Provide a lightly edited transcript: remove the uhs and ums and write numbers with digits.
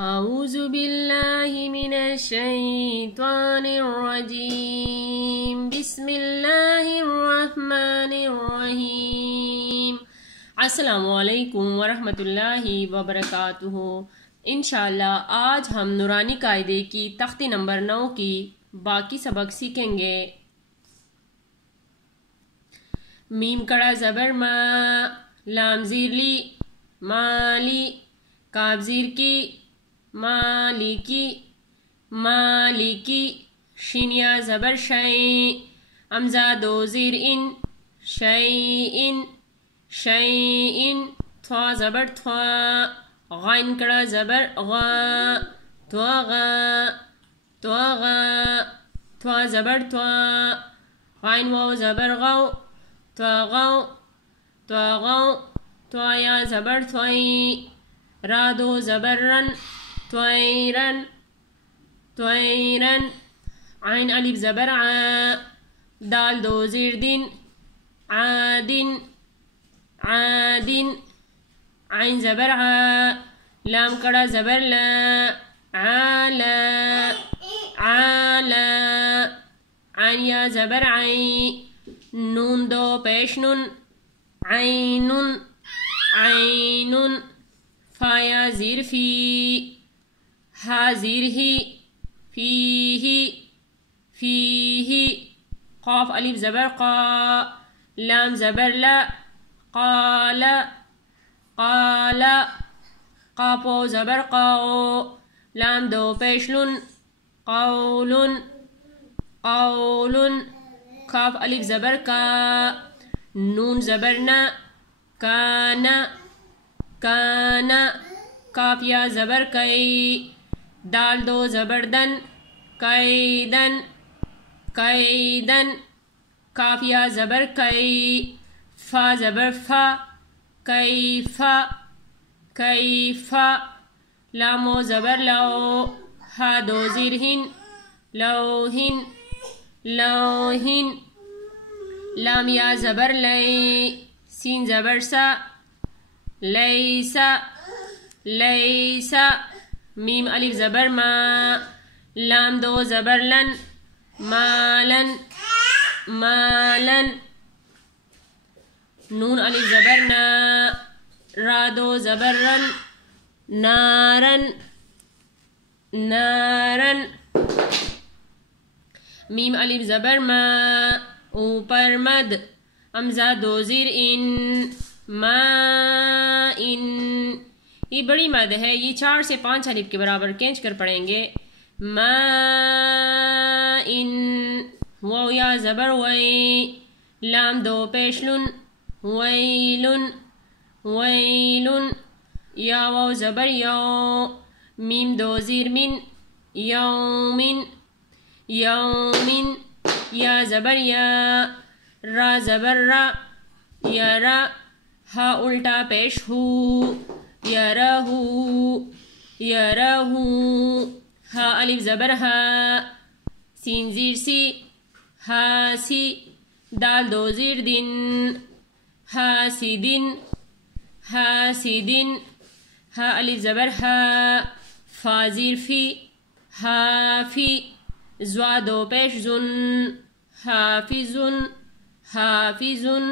اعوذ باللہ من الشیطان الرجیم بسم اللہ الرحمن الرحیم۔ السلام علیکم ورحمۃ اللہ وبرکاتہ۔ انشاءاللہ آج ہم نورانی قاعدے کی تختی نمبر 9 کی باقی سبق سیکھیں گے۔ میم کڑا زبر ما، لام زیر لی، مالی، کاف زیر کی، مالکی، مالکی، شین یا زبر شین، امزا دو زیر ان، شیئن، شیئن، تھوا زبر تھوا، غین کڑا زبر غا، تواغا، تواغا، تھوا زبر تھوا، غین واو زبر غو، تواغو، تواغو، توا یا زبر تھوئی، را دو زبر رن، تویرن، تویرن، عین الف زبر عا، دال دو زیر دن، عادن، عادن، عین زبر عا، لام کڑا زبر لا، عالا، عالا، عین یا زبر عین، نون دو پیش نن، عینن، عینن، فا یا زیر فی، ہا زیر ہی، فیہی، فیہی، قاف الف زبر قا، لام زبر لا، قالا، قالا، قاف واو زبر قاو، لام دو پیش لن، قولن، قولن، کاف الف زبر کا، نون زبر نا، کانا، کانا، کاف یا زبر کئی، دال دو زبر دن، قیدن، قیدن، کاف یا زبر کئی، فا زبر فا، کیفا، کیفا، لام و زبر لو، ہا دو زیر ہن، لوہن، لوہن، لام یا زبر لئی، سین زبر سا، لیسا، لیسا، میم الف زبر ما، لام دو زبر لن، مالن، مالن، نون الف زبر نا، را دو زبر رن، نارن، نارن، میم الف زبر ما، اوپر مد، امزا دو زیر ان، ما ان، یہ بڑی مد ہے، یہ 4 سے 5 الف کے برابر کھینچ کر پڑھیں گے۔ ما ان، واو یا زبر وئی، لام دو پیش لن، ویلن، ویلن، یا واو زبر یو، میم دو زیر من، یومن، یومن، یا زبر یا، را زبر را، یرا، ہا الٹا پیش ہو، یرہو، یرہو، ہا الف زبر ہا، سین زیر سی، ہاسی، دال دو زیر دن، حاسدن، حاسدن، ہا الف زبر ہا، فا زیر فی، حافی، زوا دو پیش زن، حافظن، حافظن،